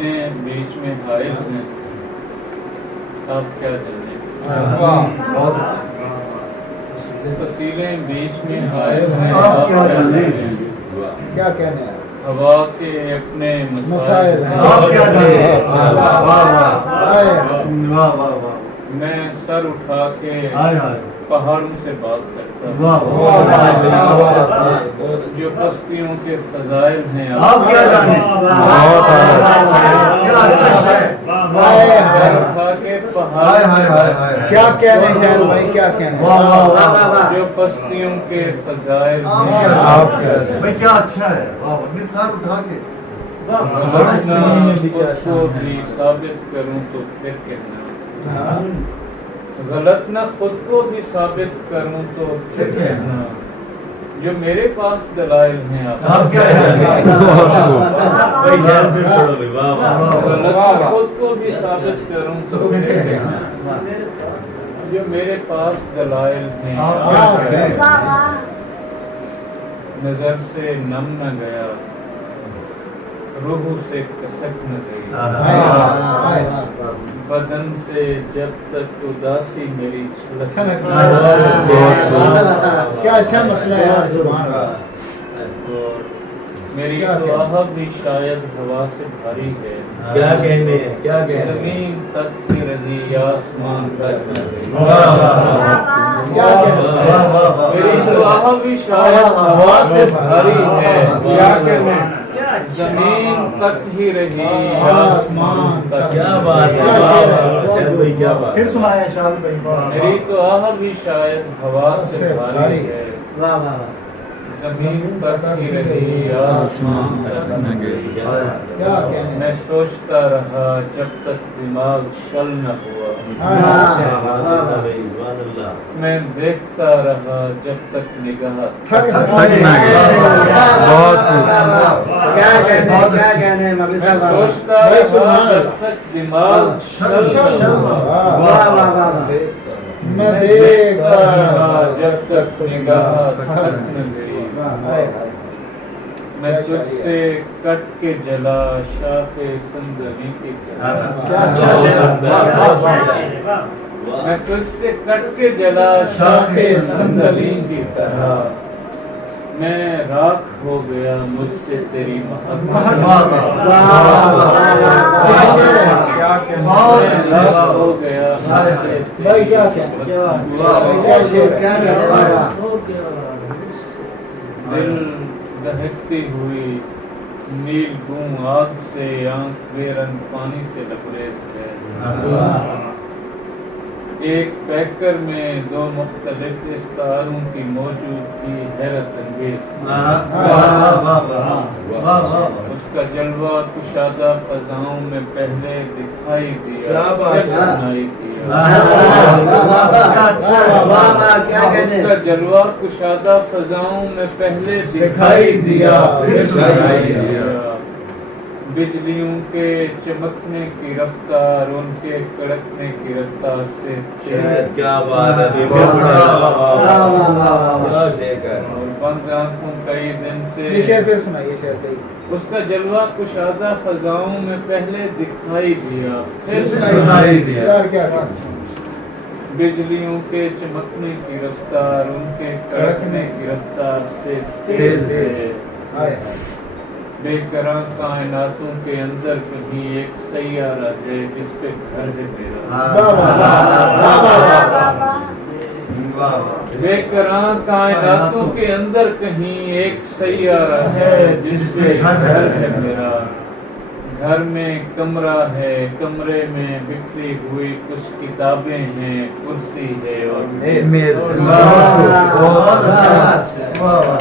वसीलें बीच में हाइल हैं, आप क्या जाने। बहुत अच्छा। वसीलें बीच में हाइल हैं, आप क्या जाने। क्या कहने हैं हवा के अपने मसाइल हैं, आप क्या जाने। वाह वाह वाह वाह वाह वाह। मैं सर उठा के हाय हाय पहाड़ों से बात करता हूँ, वाह वाह। जो बस्तियों के फजाइल हैं, आप क्या जाने। क्या अच्छा है। सर उठा के हाय पहाड़ हाय हाय हाय। क्या कहने हैं भाई क्या कहने हैं वाह वाह वाह। जो बस्तियों के फजाइल आप हैं, क्या आप जाने। क्या जाने। भाई क्या अच्छा है। वाह वाह। सर उठा के खुद को भी साबित करूं तो फिर कहना, हाँ। गलत ना खुद को भी साबित करूं तो फिर कहना, जो मेरे पास दलाइल हैं, आप क्या जाने। गलत ना खुद को भी साबित करूं तो फिर कहना, जो मेरे पास दलाइल हैं, आप आप क्या क्या जाने। नजर से नम न गया, रूह से कसक न गई, बदन से जब तक उदासी मेरी छलक अच्छा न लगता गई। है क्या अच्छा मतलब है यार जुबान का और मेरी क्या तो कहना? आह भी शायद हवा से भारी है, क्या कहने हैं, क्या कहने हैं। जमीन तक की रही आसमान तक न गई। वाह वाह क्या कहने हैं? वाह वाह वाह। मेरी तो आह भी शायद हवा से भारी है, क्या कहने हैं? जमीन तक ही रही आसमान तक। क्या बात है, क्या वाह, शेर है, वाह, बहुत शेर भाई, क्या बात फिर है। सुनाया शाद भाई मेरी तो आह भी शायद हवा से भारी है, वाह वाह वाह जमीन तक ही रही आसमान तक न गई। क्या कहने मैं सोचता रहा जब तक दिमाग शल न हुआ, मैं देखता रहा जब तक निगाह थक थक ना गए। बहुत क्या कहने बहुत क्या अच्छी। कहने मैं सोचता भाई रहा सुभान जब तक दिमाग शल न हुआ, मैं मैं देखता रहा रहा जब तक निगाह थक न गई। हाय हाय मैं तुझसे कट के जला शाखे संदली की तरह, क्या अच्छा शेर है। मैं तुझसे कट के जला शाखे संदली की तरह, मैं राख हो गया मुझसे तेरी मोहब्बत, बहुत मैं अच्छी राख बात। हो गया मुझसे भाई क्या तेरी कहने क्या शेर क्या दिल दहकती हुई नील गूं आग से, आंख बेरंग पानी से लबरेज है। एक पैकर में दो मुख्तलिफ इस्तारों की मौजूदगी हैरत अंगेज, उसका जलवा कुशादा फजाओं में पहले दिखाई दिया, क्या बात फिर है। सुनाई दिया। उसका जलवा कुशादा फजाओं में पहले दिखाई दिया, फिर सुनाई दिया। बिजलियों के चमकने की रफ्तार उनके कड़कने की रफ्तार से तेज, क्या बात है, वाह, वाह, क्या शेर है। और बंद आंखों कई दिन ये से शेर फिर सुनाइए शेर भाई उसका जलवा कुशादा फजाओं में पहले दिखाई दिया, फिर सुनाई दिया। यार क्या बिजलियों के चमकने की रफ्तार उनके कड़कने की रफ्तार से तेज है। हाय हाय बेकरां कायनातों के अंदर कहीं एक सैयारा है जिस पे घर है मेरा। बेकरां कायनातों के अंदर कहीं एक सैयारा है जिस पे घर है मेरा। घर में कमरा है, कमरे में बिखरी हुई कुछ किताबें हैं, कुर्सी है और मेज। बहुत अच्छा। बहुत